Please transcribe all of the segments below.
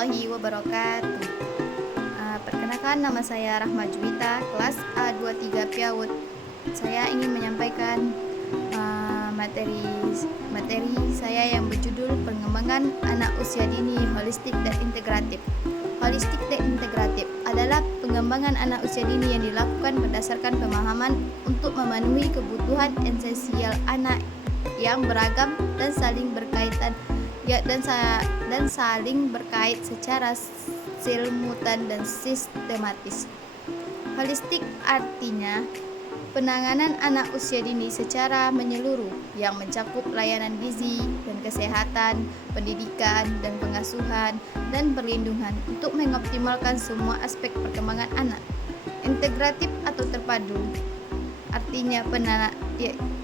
warahmatullahi wabarakatuh. Perkenalkan, nama saya Rahma Juwita, kelas A23 PAUD. Saya ingin menyampaikan materi saya yang berjudul pengembangan anak usia dini holistik dan integratif. Holistik dan integratif adalah pengembangan anak usia dini yang dilakukan berdasarkan pemahaman untuk memenuhi kebutuhan esensial anak yang beragam dan saling berkaitan dan saling berkait secara simultan dan sistematis. Holistik artinya penanganan anak usia dini secara menyeluruh yang mencakup layanan gizi dan kesehatan, pendidikan dan pengasuhan dan perlindungan untuk mengoptimalkan semua aspek perkembangan anak. Integratif atau terpadu artinya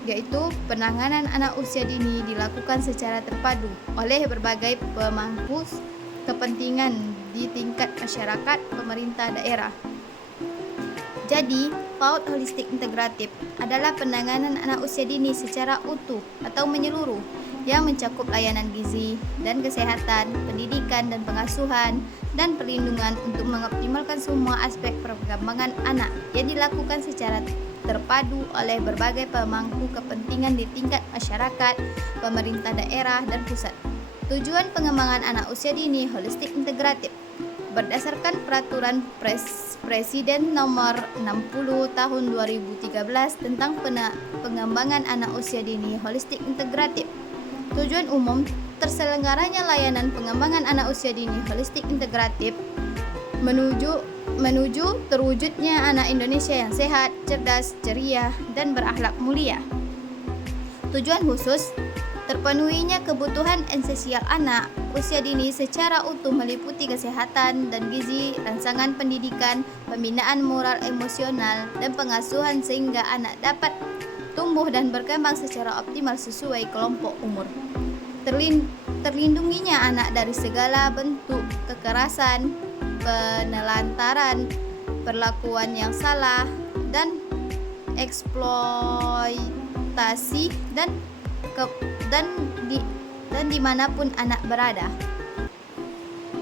yaitu penanganan anak usia dini dilakukan secara terpadu oleh berbagai pemangku kepentingan di tingkat masyarakat, pemerintah daerah. Jadi, PAUD holistik integratif adalah penanganan anak usia dini secara utuh atau menyeluruh yang mencakup layanan gizi dan kesehatan, pendidikan dan pengasuhan, dan perlindungan untuk mengoptimalkan semua aspek perkembangan anak yang dilakukan secara terpadu oleh berbagai pemangku kepentingan di tingkat masyarakat, pemerintah daerah, dan pusat. Tujuan pengembangan anak usia dini holistik integratif berdasarkan Peraturan Presiden Nomor 60 Tahun 2013 tentang pengembangan anak usia dini holistik integratif. Tujuan umum terselenggaranya layanan pengembangan anak usia dini holistik integratif menuju terwujudnya anak Indonesia yang sehat, cerdas, ceria, dan berakhlak mulia. Tujuan khusus terpenuhinya kebutuhan esensial anak usia dini secara utuh meliputi kesehatan dan gizi, rangsangan pendidikan, pembinaan moral emosional, dan pengasuhan sehingga anak dapat tumbuh dan berkembang secara optimal sesuai kelompok umur. Terlindunginya anak dari segala bentuk kekerasan, penelantaran, perlakuan yang salah, dan eksploitasi dan dimanapun anak berada.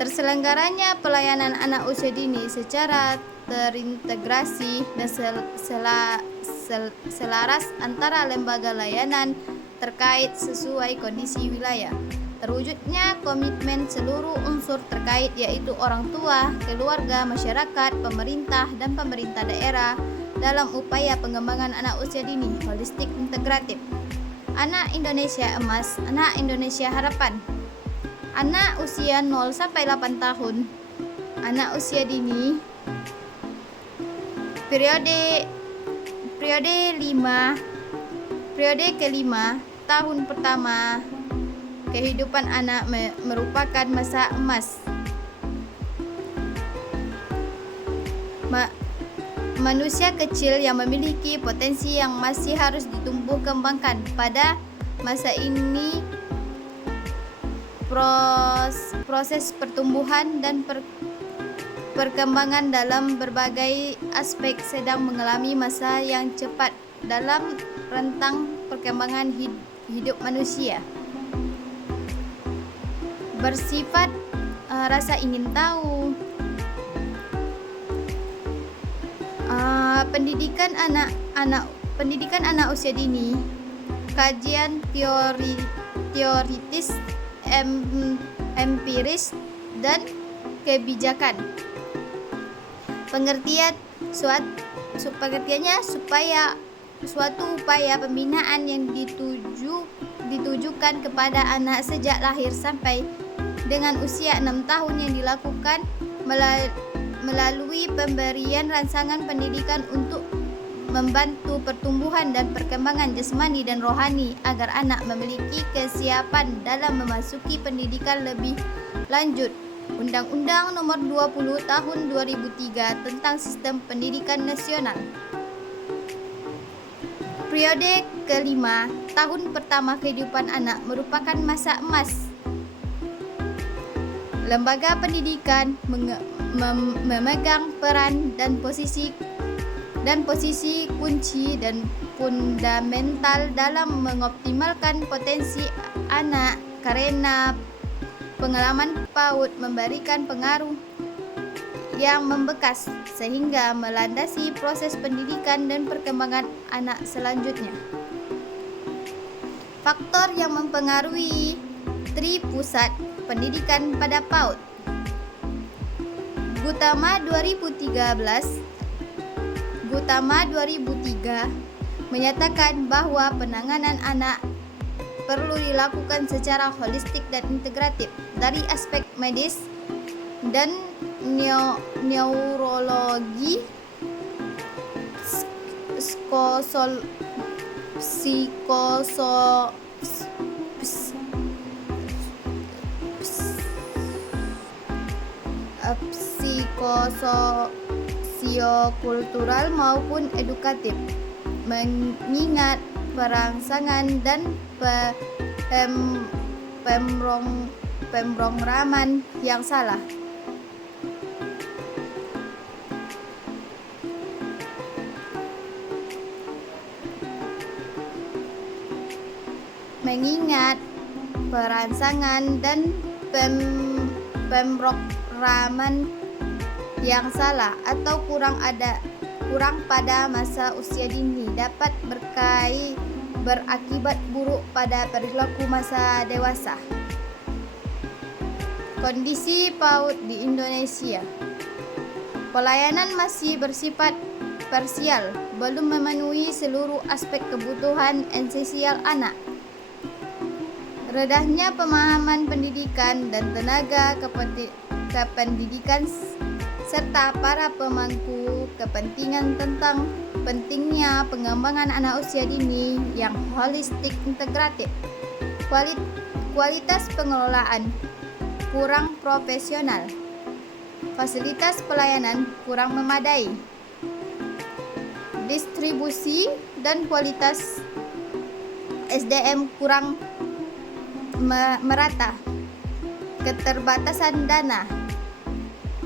Terselenggaranya pelayanan anak usia dini secara terintegrasi dan selaras antara lembaga layanan terkait sesuai kondisi wilayah. Terwujudnya komitmen seluruh unsur terkait yaitu orang tua, keluarga, masyarakat, pemerintah, dan pemerintah daerah dalam upaya pengembangan anak usia dini holistik integratif. Anak Indonesia Emas, anak Indonesia Harapan. Anak usia 0 sampai 8 tahun. Anak usia dini periode kelima tahun pertama kehidupan anak merupakan masa emas. Manusia kecil yang memiliki potensi yang masih harus ditumbuh kembangkan. Pada masa ini proses pertumbuhan dan perkembangan dalam berbagai aspek sedang mengalami masa yang cepat dalam rentang perkembangan hidup manusia. Bersifat rasa ingin tahu. Pendidikan anak usia dini, kajian teoritis, empiris, dan kebijakan. Pengertiannya supaya suatu upaya pembinaan yang ditujukan kepada anak sejak lahir sampai dengan usia 6 tahun yang dilakukan melalui pemberian rangsangan pendidikan untuk membantu pertumbuhan dan perkembangan jasmani dan rohani agar anak memiliki kesiapan dalam memasuki pendidikan lebih lanjut. Undang-Undang Nomor 20 Tahun 2003 tentang Sistem Pendidikan Nasional. Periode kelima, tahun pertama kehidupan anak merupakan masa emas. Lembaga pendidikan memegang peran dan posisi kunci dan fundamental dalam mengoptimalkan potensi anak karena Pengalaman PAUD memberikan pengaruh yang membekas sehingga melandasi proses pendidikan dan perkembangan anak selanjutnya. Faktor yang mempengaruhi Pusat Pendidikan pada PAUD. Gutama 2003 menyatakan bahwa penanganan anak perlu dilakukan secara holistik dan integratif dari aspek medis dan neurologi, psikososiokultural maupun edukatif, mengingat perangsangan dan pemrograman yang salah. Mengingat perangsangan dan pemrograman yang salah atau kurang pada masa usia dini dapat berakibat buruk pada perilaku masa dewasa. Kondisi PAUD di Indonesia. Pelayanan masih bersifat parsial, belum memenuhi seluruh aspek kebutuhan esensial anak. Rendahnya pemahaman pendidikan dan tenaga kependidikan serta para pemangku kepentingan tentang pentingnya pengembangan anak usia dini yang holistik integratif. Kualitas pengelolaan kurang profesional. Fasilitas pelayanan kurang memadai. Distribusi dan kualitas SDM kurang merata. Keterbatasan dana.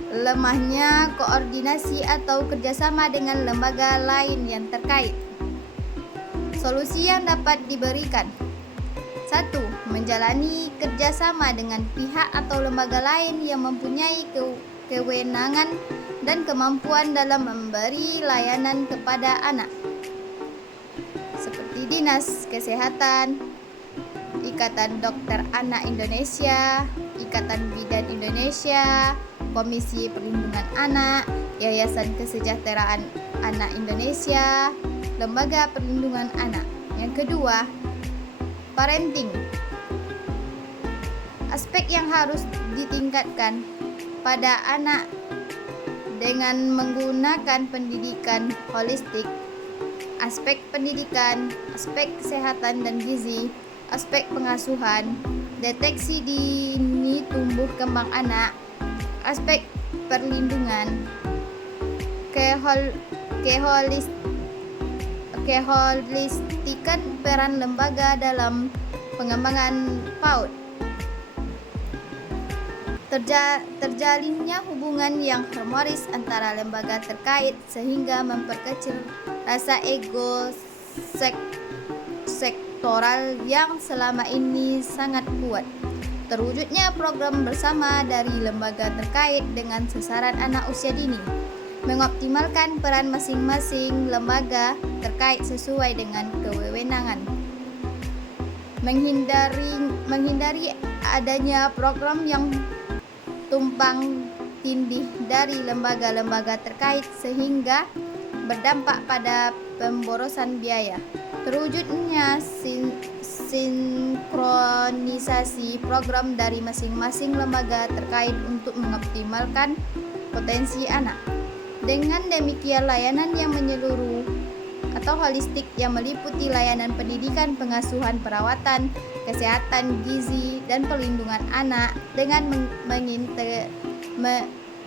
Lemahnya koordinasi atau kerjasama dengan lembaga lain yang terkait. Solusi yang dapat diberikan: 1. Menjalani kerjasama dengan pihak atau lembaga lain yang mempunyai kewenangan dan kemampuan dalam memberi layanan kepada anak, seperti Dinas Kesehatan, Ikatan Dokter Anak Indonesia, Ikatan Bidan Indonesia, Komisi Perlindungan Anak, Yayasan Kesejahteraan Anak Indonesia, Lembaga Perlindungan Anak. Yang kedua, parenting. Aspek yang harus ditingkatkan pada anak dengan menggunakan pendidikan holistik, aspek pendidikan, aspek kesehatan dan gizi, aspek pengasuhan, deteksi dini tumbuh kembang anak, aspek perlindungan, keholistikan peran lembaga dalam pengembangan PAUD. Terjalinnya hubungan yang harmonis antara lembaga terkait sehingga memperkecil rasa ego sektoral yang selama ini sangat kuat. Terwujudnya program bersama dari lembaga terkait dengan sasaran anak usia dini, mengoptimalkan peran masing-masing lembaga terkait sesuai dengan kewenangan, menghindari adanya program yang tumpang tindih dari lembaga-lembaga terkait sehingga berdampak pada pemborosan biaya. Terwujudnya sinkronisasi program dari masing-masing lembaga terkait untuk mengoptimalkan potensi anak. Dengan demikian, layanan yang menyeluruh atau holistik yang meliputi layanan pendidikan, pengasuhan, perawatan, kesehatan, gizi, dan perlindungan anak dengan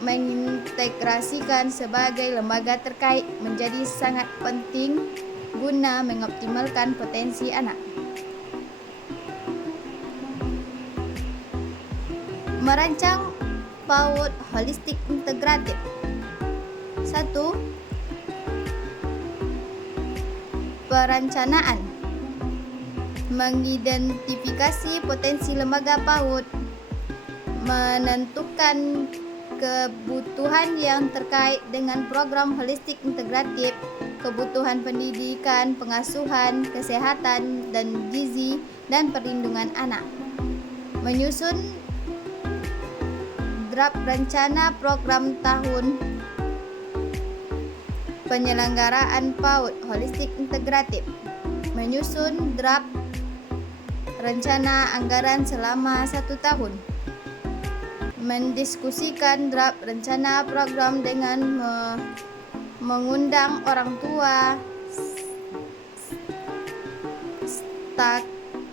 mengintegrasikan sebagai lembaga terkait menjadi sangat penting guna mengoptimalkan potensi anak. Merancang PAUD holistik integratif. 1. Perencanaan. Mengidentifikasi potensi lembaga PAUD menentukan kebutuhan yang terkait dengan program holistik integratif, kebutuhan pendidikan, pengasuhan, kesehatan, dan gizi, dan perlindungan anak. Menyusun draft rencana program tahun penyelenggaraan PAUD holistik integratif. Menyusun draft rencana anggaran selama 1 tahun. Mendiskusikan draft rencana program dengan mengundang orang tua,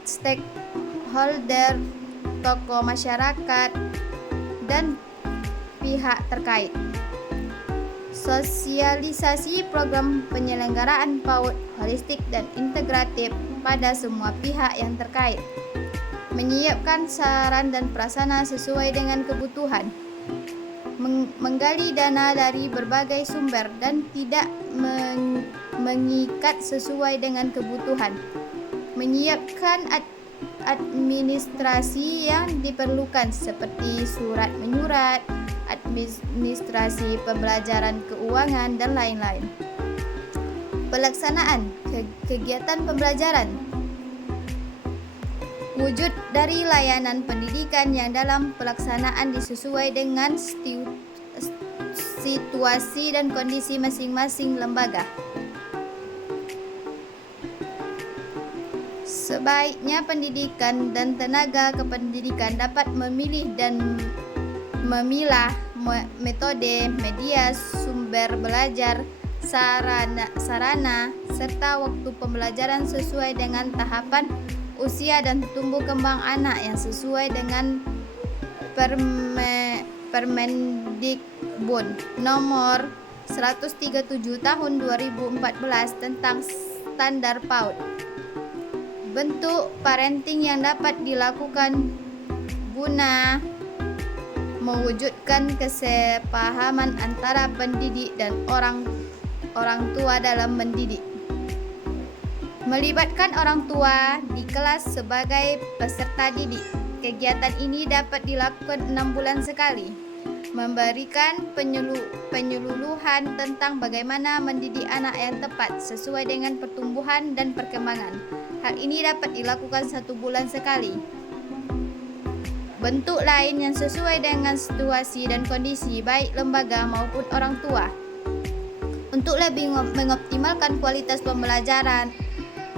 stakeholder, tokoh masyarakat, dan pihak terkait. Sosialisasi program penyelenggaraan PAUD holistik dan integratif pada semua pihak yang terkait. Menyiapkan saran dan prasarana sesuai dengan kebutuhan. Menggali dana dari berbagai sumber dan tidak mengikat sesuai dengan kebutuhan. Menyiapkan administrasi yang diperlukan seperti surat menyurat, administrasi pembelajaran keuangan, dan lain-lain. Pelaksanaan kegiatan pembelajaran. Wujud dari layanan pendidikan yang dalam pelaksanaan disesuai dengan situasi dan kondisi masing-masing lembaga. Sebaiknya pendidikan dan tenaga kependidikan dapat memilih dan memilah metode, media, sumber belajar, sarana, serta waktu pembelajaran sesuai dengan tahapan usia dan tumbuh kembang anak yang sesuai dengan Permendikbud nomor 137 tahun 2014 tentang standar PAUD. Bentuk parenting yang dapat dilakukan guna mewujudkan kesepahaman antara pendidik dan orang tua dalam mendidik. Melibatkan orang tua di kelas sebagai peserta didik. Kegiatan ini dapat dilakukan 6 bulan sekali. Memberikan penyuluhan tentang bagaimana mendidik anak yang tepat sesuai dengan pertumbuhan dan perkembangan. Hal ini dapat dilakukan 1 bulan sekali. Bentuk lain yang sesuai dengan situasi dan kondisi baik lembaga maupun orang tua. Untuk lebih mengoptimalkan kualitas pembelajaran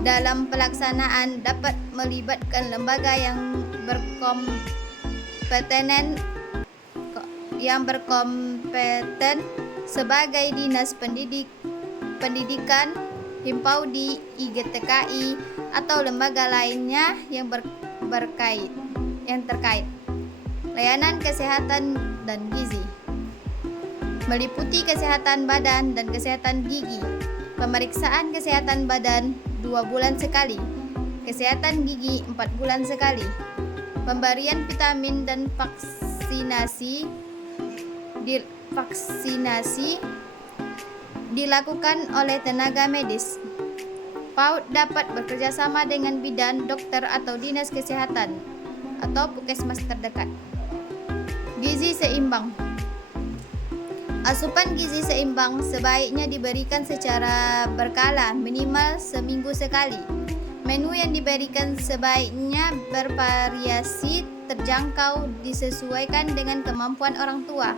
dalam pelaksanaan dapat melibatkan lembaga yang berkompeten sebagai Dinas Pendidikan, Himpaudi, IGTKI, atau lembaga lainnya yang terkait. Layanan kesehatan dan gizi meliputi kesehatan badan dan kesehatan gigi. Pemeriksaan kesehatan badan 2 bulan sekali, kesehatan gigi 4 bulan sekali. Pemberian vitamin dan vaksinasi dilakukan oleh tenaga medis. PAUD dapat bekerjasama dengan bidan, dokter, atau dinas kesehatan atau puskesmas terdekat. Gizi seimbang. Asupan gizi seimbang sebaiknya diberikan secara berkala, minimal seminggu sekali. Menu yang diberikan sebaiknya bervariasi, terjangkau, disesuaikan dengan kemampuan orang tua,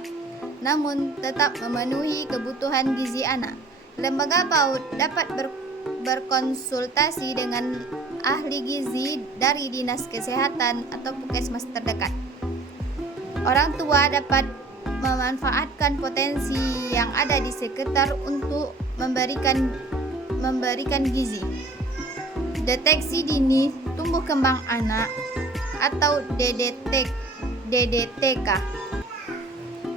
namun tetap memenuhi kebutuhan gizi anak. Lembaga PAUD dapat berkonsultasi dengan ahli gizi dari dinas kesehatan atau puskesmas terdekat. Orang tua dapat memanfaatkan potensi yang ada di sekitar untuk memberikan gizi. Deteksi dini tumbuh kembang anak atau DDTK.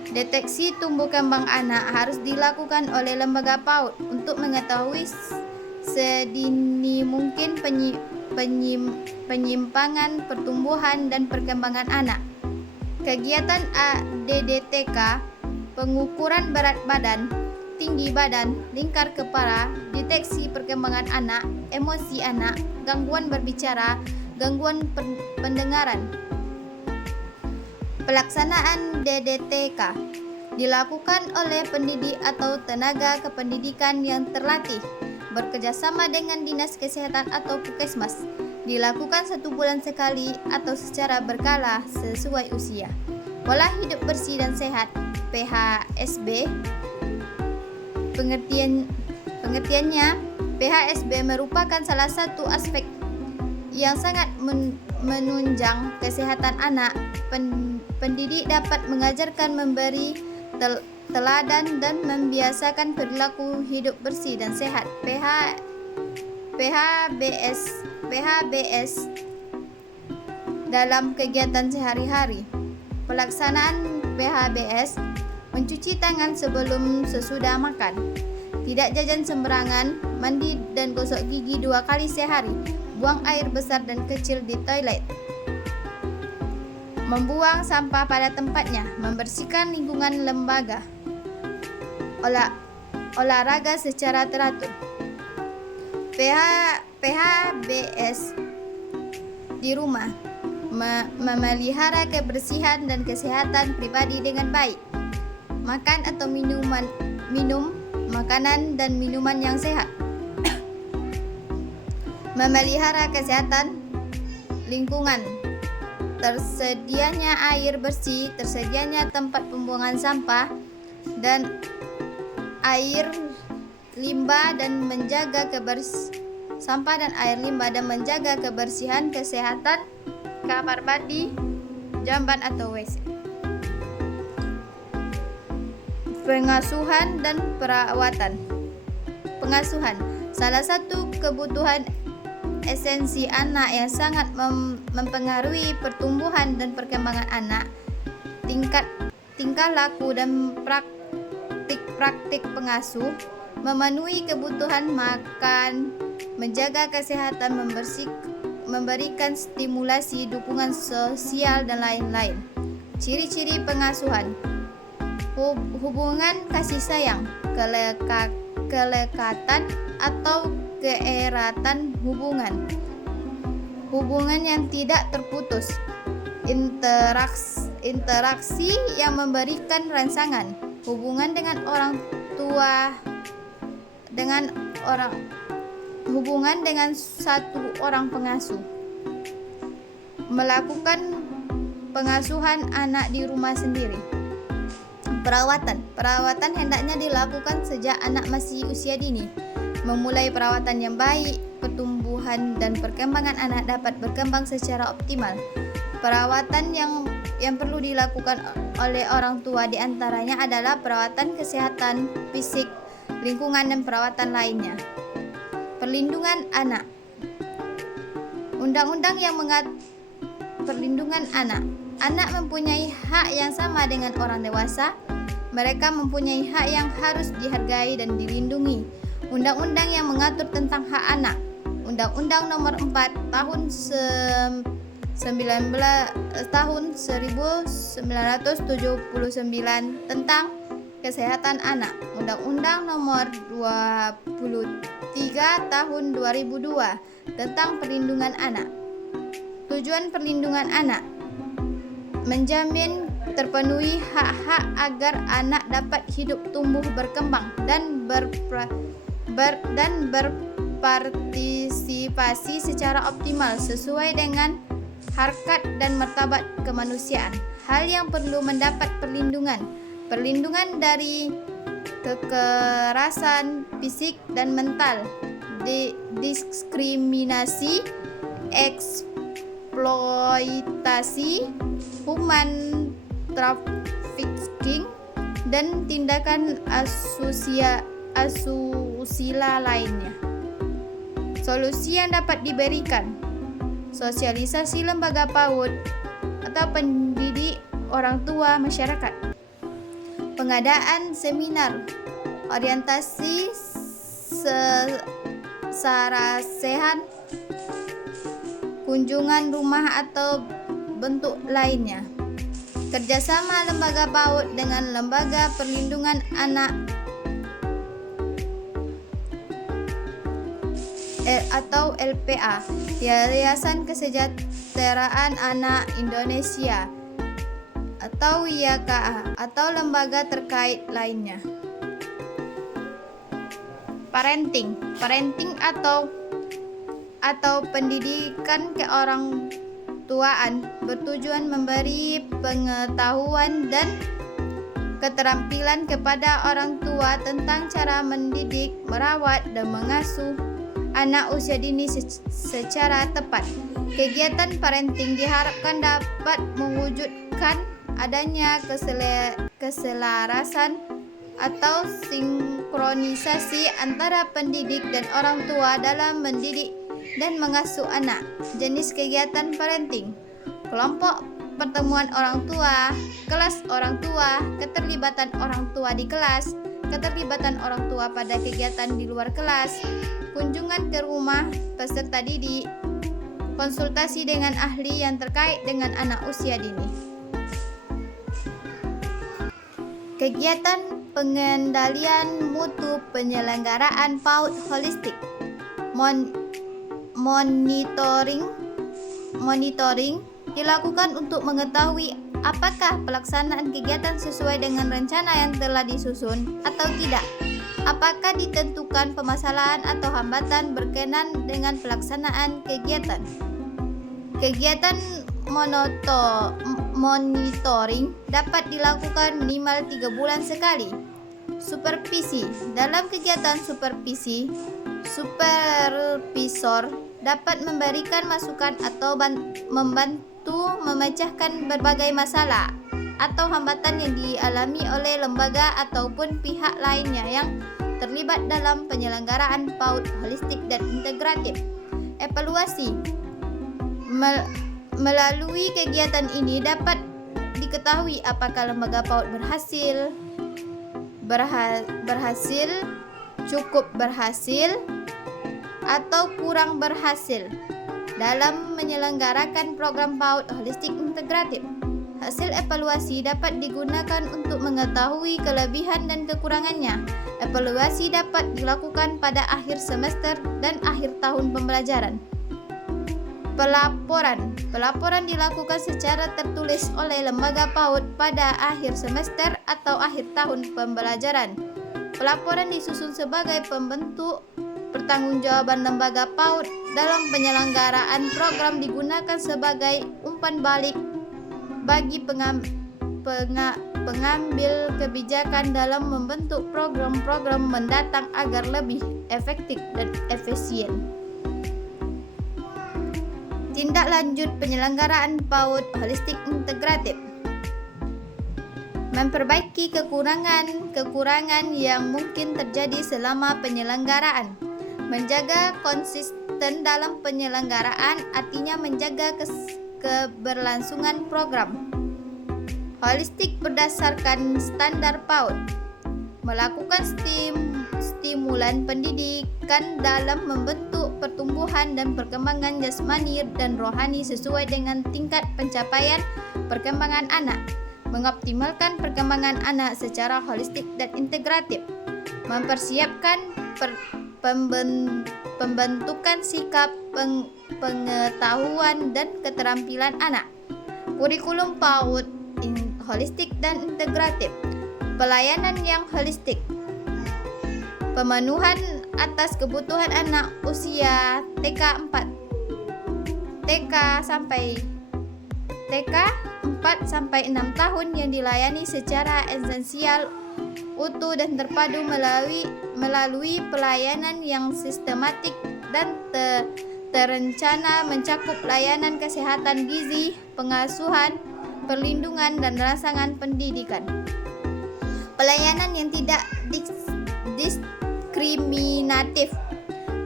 Deteksi tumbuh kembang anak harus dilakukan oleh lembaga PAUD untuk mengetahui sedini mungkin penyimpangan pertumbuhan dan perkembangan anak. Kegiatan DDTK, pengukuran berat badan, tinggi badan, lingkar kepala, deteksi perkembangan anak, emosi anak, gangguan berbicara, gangguan pendengaran. Pelaksanaan DDTK dilakukan oleh pendidik atau tenaga kependidikan yang terlatih bekerjasama dengan Dinas Kesehatan atau Puskesmas. Dilakukan 1 bulan sekali atau secara berkala sesuai usia. Pola hidup bersih dan sehat (PHSB). Pengertiannya, PHSB merupakan salah satu aspek yang sangat menunjang kesehatan anak. Pendidik dapat mengajarkan, memberi teladan dan membiasakan perilaku hidup bersih dan sehat PHBS dalam kegiatan sehari-hari. Pelaksanaan PHBS: mencuci tangan sebelum sesudah makan, tidak jajan sembarangan, mandi dan gosok gigi 2 kali sehari, buang air besar dan kecil di toilet, membuang sampah pada tempatnya, membersihkan lingkungan lembaga, olahraga secara teratur. PHBS di rumah: memelihara kebersihan dan kesehatan pribadi dengan baik, makan atau minum makanan dan minuman yang sehat, memelihara kesehatan lingkungan, tersedianya air bersih, tersedianya tempat pembuangan sampah dan air limbah dan menjaga kebersihan kesehatan kamar mandi, jamban atau WC. Pengasuhan dan perawatan. Pengasuhan salah satu kebutuhan esensi anak yang sangat mempengaruhi pertumbuhan dan perkembangan anak. Tingkah laku dan praktik pengasuh memenuhi kebutuhan makan, menjaga kesehatan, memberikan stimulasi, dukungan sosial dan lain-lain. Ciri-ciri pengasuhan: hubungan kasih sayang, kelekatan atau keeratan hubungan yang tidak terputus, interaksi yang memberikan rangsangan, hubungan dengan orang tua, hubungan dengan satu orang pengasuh. Melakukan pengasuhan anak di rumah sendiri. Perawatan hendaknya dilakukan sejak anak masih usia dini. Memulai perawatan yang baik, pertumbuhan dan perkembangan anak dapat berkembang secara optimal. Perawatan yang perlu dilakukan oleh orang tua diantaranya adalah perawatan kesehatan fisik, lingkungan dan perawatan lainnya. Perlindungan anak. Undang-undang yang mengatur perlindungan anak. Anak mempunyai hak yang sama dengan orang dewasa. Mereka mempunyai hak yang harus dihargai dan dilindungi. Undang-undang yang mengatur tentang hak anak. Undang-Undang Nomor 4 Tahun 1979 tentang Kesehatan Anak. Undang-Undang Nomor 23 Tahun 2002 tentang Perlindungan Anak. Tujuan perlindungan anak: menjamin terpenuhi hak-hak agar anak dapat hidup, tumbuh, berkembang dan berpartisipasi secara optimal sesuai dengan harkat dan martabat kemanusiaan. Hal yang perlu mendapat perlindungan dari kekerasan fisik dan mental, diskriminasi, eksploitasi, human trafficking, dan tindakan asusila lainnya. Solusi yang dapat diberikan: sosialisasi lembaga PAUD atau pendidik, orang tua, masyarakat. Pengadaan seminar, orientasi sarasehan, kunjungan rumah atau bentuk lainnya. Kerjasama lembaga PAUD dengan lembaga perlindungan anak atau LPA, Yayasan Kesejahteraan Anak Indonesia, atau YKA atau lembaga terkait lainnya. Parenting atau pendidikan ke orang tuaan bertujuan memberi pengetahuan dan keterampilan kepada orang tua tentang cara mendidik, merawat, dan mengasuh anak usia dini secara tepat. Kegiatan parenting diharapkan dapat mewujudkan adanya keselarasan atau sinkronisasi antara pendidik dan orang tua dalam mendidik dan mengasuh anak. Jenis kegiatan parenting: kelompok pertemuan orang tua, kelas orang tua, keterlibatan orang tua di kelas, keterlibatan orang tua pada kegiatan di luar kelas, kunjungan ke rumah peserta didik, konsultasi dengan ahli yang terkait dengan anak usia dini. Kegiatan pengendalian mutu penyelenggaraan PAUD holistik. Monitoring dilakukan untuk mengetahui apakah pelaksanaan kegiatan sesuai dengan rencana yang telah disusun atau tidak. Apakah ditentukan permasalahan atau hambatan berkenaan dengan pelaksanaan kegiatan. Kegiatan monitoring dapat dilakukan minimal 3 bulan sekali. Supervisi. Dalam kegiatan supervisi, supervisor dapat memberikan masukan atau membantu memecahkan berbagai masalah atau hambatan yang dialami oleh lembaga ataupun pihak lainnya yang terlibat dalam penyelenggaraan PAUD holistik dan integratif. Evaluasi. Melalui kegiatan ini dapat diketahui apakah lembaga PAUD berhasil, cukup berhasil, atau kurang berhasil dalam menyelenggarakan program PAUD holistik integratif. Hasil evaluasi dapat digunakan untuk mengetahui kelebihan dan kekurangannya. Evaluasi dapat dilakukan pada akhir semester dan akhir tahun pembelajaran. Pelaporan dilakukan secara tertulis oleh lembaga PAUD pada akhir semester atau akhir tahun pembelajaran. Pelaporan disusun sebagai pembentuk pertanggungjawaban lembaga PAUD dalam penyelenggaraan program, digunakan sebagai umpan balik bagi pengambil kebijakan dalam membentuk program-program mendatang agar lebih efektif dan efisien. Tindak lanjut penyelenggaraan PAUD holistik integratif. Memperbaiki kekurangan yang mungkin terjadi selama penyelenggaraan. Menjaga konsisten dalam penyelenggaraan artinya menjaga keberlangsungan program. Holistik berdasarkan standar PAUD. Melakukan stimulan pendidikan dalam membentuk pertumbuhan dan perkembangan jasmani dan rohani sesuai dengan tingkat pencapaian perkembangan anak. Mengoptimalkan perkembangan anak secara holistik dan integratif. Mempersiapkan pembentukan sikap, pengetahuan, dan keterampilan anak. Kurikulum PAUD holistik dan integratif. Pelayanan yang holistik. Pemenuhan atas kebutuhan anak usia TK 4 sampai 6 tahun yang dilayani secara esensial, utuh dan terpadu melalui pelayanan yang sistematik dan terencana mencakup layanan kesehatan gizi, pengasuhan, perlindungan, dan rangsangan pendidikan. Pelayanan yang tidak diskriminatif.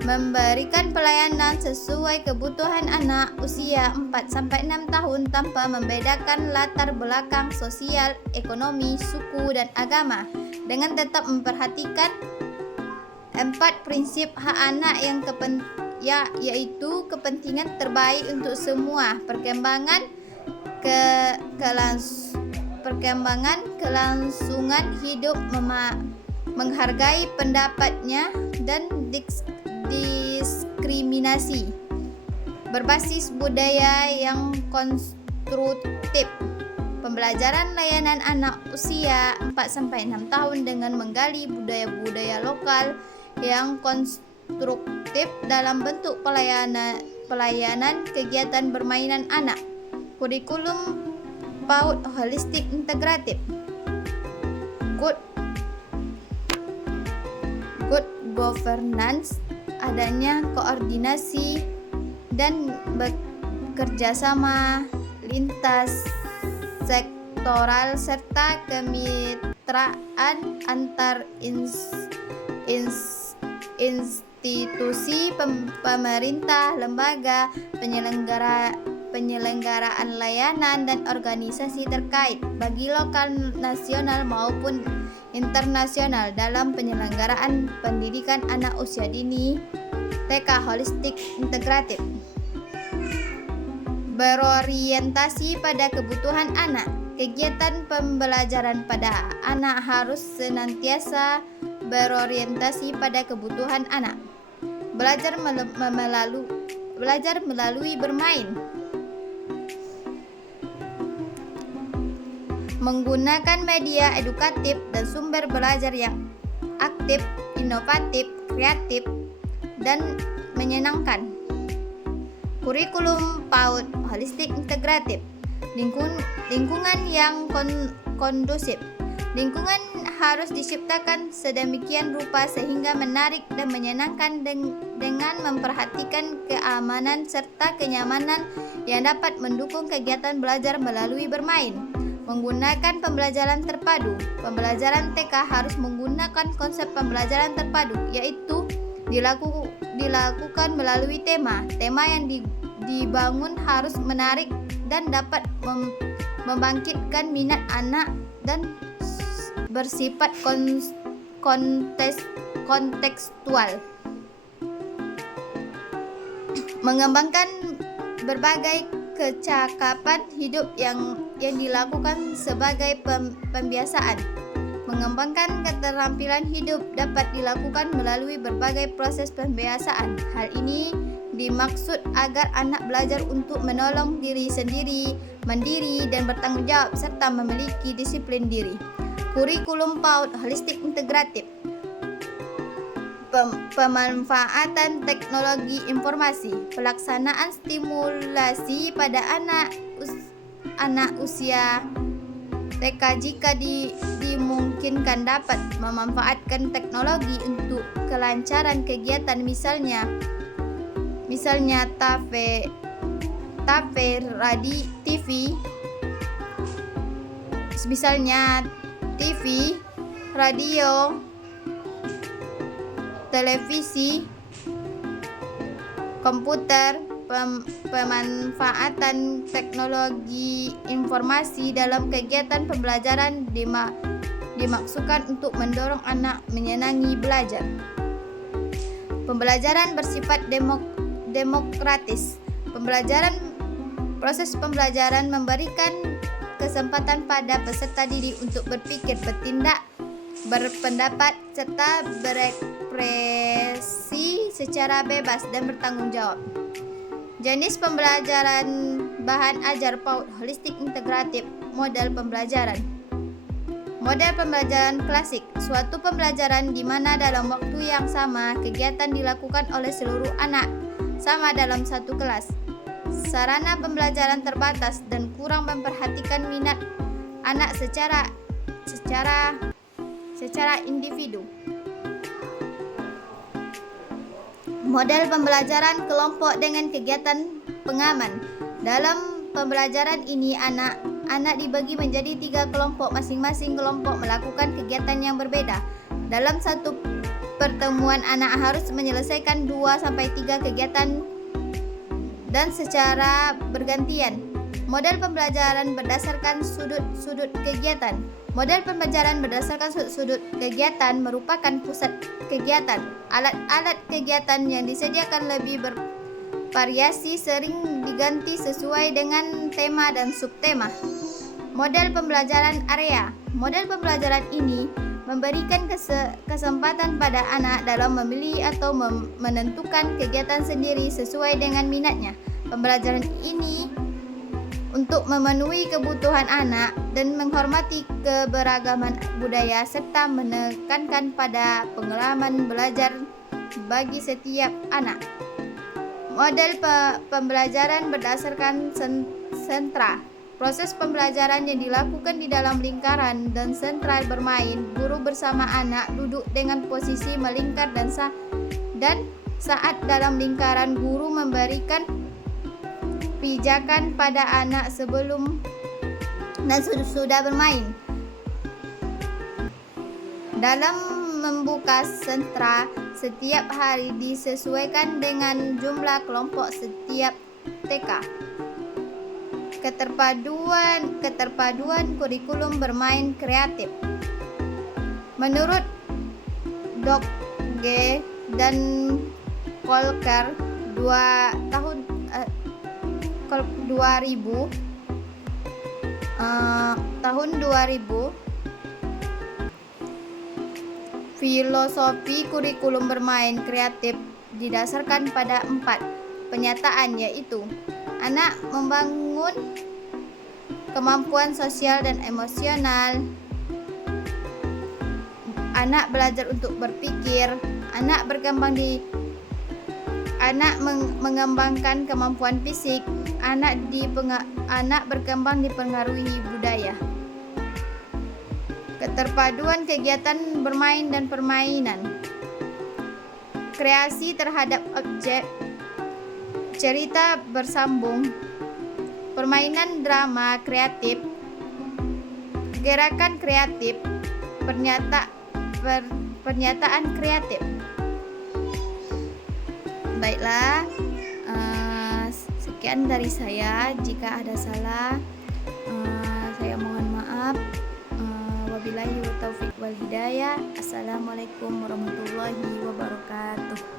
Memberikan pelayanan sesuai kebutuhan anak usia 4-6 tahun tanpa membedakan latar belakang sosial, ekonomi, suku, dan agama, dengan tetap memperhatikan 4 prinsip hak anak yaitu kepentingan terbaik untuk semua, perkembangan kelangsungan hidup, menghargai pendapatnya, dan diskriminasi berbasis budaya yang konstruktif. Pembelajaran layanan anak usia 4-6 tahun dengan menggali budaya-budaya lokal yang konstruktif dalam bentuk pelayanan kegiatan bermainan anak. Kurikulum PAUD holistik integratif. Good governance, adanya koordinasi dan bekerjasama lintas sektoral serta kemitraan antar institusi pemerintah, lembaga penyelenggaraan layanan dan organisasi terkait bagi lokal, nasional maupun internasional dalam penyelenggaraan pendidikan anak usia dini TK holistik integratif. Berorientasi pada kebutuhan anak. Kegiatan pembelajaran pada anak harus senantiasa berorientasi pada kebutuhan anak. Belajar melalui bermain. Menggunakan media edukatif dan sumber belajar yang aktif, inovatif, kreatif, dan menyenangkan. Kurikulum PAUD holistik integratif. Lingkungan yang kondusif. Lingkungan harus diciptakan sedemikian rupa sehingga menarik dan menyenangkan dengan memperhatikan keamanan serta kenyamanan yang dapat mendukung kegiatan belajar melalui bermain. Menggunakan pembelajaran terpadu. Pembelajaran TK harus menggunakan konsep pembelajaran terpadu, yaitu dilakukan melalui tema. Tema yang dibangun harus menarik dan dapat membangkitkan minat anak dan bersifat kontekstual. Mengembangkan berbagai kecakapan hidup yang dilakukan sebagai pembiasaan. Mengembangkan keterampilan hidup dapat dilakukan melalui berbagai proses pembiasaan. Hal ini dimaksud agar anak belajar untuk menolong diri sendiri, mandiri, dan bertanggung jawab serta memiliki disiplin diri. Kurikulum PAUD holistik integratif. Pemanfaatan teknologi informasi. Pelaksanaan stimulasi pada anak usia TK jika dimungkinkan dapat memanfaatkan teknologi untuk kelancaran kegiatan, misalnya TV, radio, televisi, komputer. Pemanfaatan teknologi informasi dalam kegiatan pembelajaran dimaksudkan untuk mendorong anak menyenangi belajar. Pembelajaran bersifat demokratis. Proses pembelajaran memberikan kesempatan pada peserta didik untuk berpikir, bertindak, berpendapat, serta berekspresi secara bebas dan bertanggung jawab. Jenis pembelajaran bahan ajar PAUD holistik integratif. Model pembelajaran. Model pembelajaran klasik, suatu pembelajaran di mana dalam waktu yang sama kegiatan dilakukan oleh seluruh anak sama dalam satu kelas. Sarana pembelajaran terbatas dan kurang memperhatikan minat anak secara individu. Model pembelajaran kelompok dengan kegiatan pengaman. Dalam pembelajaran ini anak dibagi menjadi 3 kelompok. Masing-masing kelompok melakukan kegiatan yang berbeda. Dalam satu pertemuan anak harus menyelesaikan 2-3 kegiatan dan secara bergantian. Model pembelajaran berdasarkan sudut-sudut kegiatan. Model pembelajaran berdasarkan sudut-sudut kegiatan merupakan pusat kegiatan. Alat-alat kegiatan yang disediakan lebih bervariasi, sering diganti sesuai dengan tema dan subtema. Model pembelajaran area. Model pembelajaran ini memberikan kesempatan pada anak dalam memilih atau menentukan kegiatan sendiri sesuai dengan minatnya. Pembelajaran ini untuk memenuhi kebutuhan anak dan menghormati keberagaman budaya serta menekankan pada pengalaman belajar bagi setiap anak. Model pembelajaran berdasarkan sentra. Proses pembelajaran yang dilakukan di dalam lingkaran dan sentra bermain. Guru bersama anak duduk dengan posisi melingkar dan saat dalam lingkaran guru memberikan pijakan pada anak sebelum dan sudah bermain. Dalam membuka sentra setiap hari disesuaikan dengan jumlah kelompok setiap TK. Keterpaduan kurikulum bermain kreatif. Menurut Dog.G dan Kolker tahun 2000, filosofi kurikulum bermain kreatif didasarkan pada 4 penyataan, yaitu anak membangun kemampuan sosial dan emosional, anak belajar untuk berpikir, anak mengembangkan kemampuan fisik, anak berkembang dipengaruhi budaya. Keterpaduan kegiatan bermain dan permainan. Kreasi terhadap objek, cerita bersambung, permainan drama kreatif, gerakan kreatif, pernyataan kreatif. Baiklah, sekian dari saya. Jika ada salah, saya mohon maaf. Wabillahi taufiq wal hidayah. Assalamualaikum warahmatullahi wabarakatuh.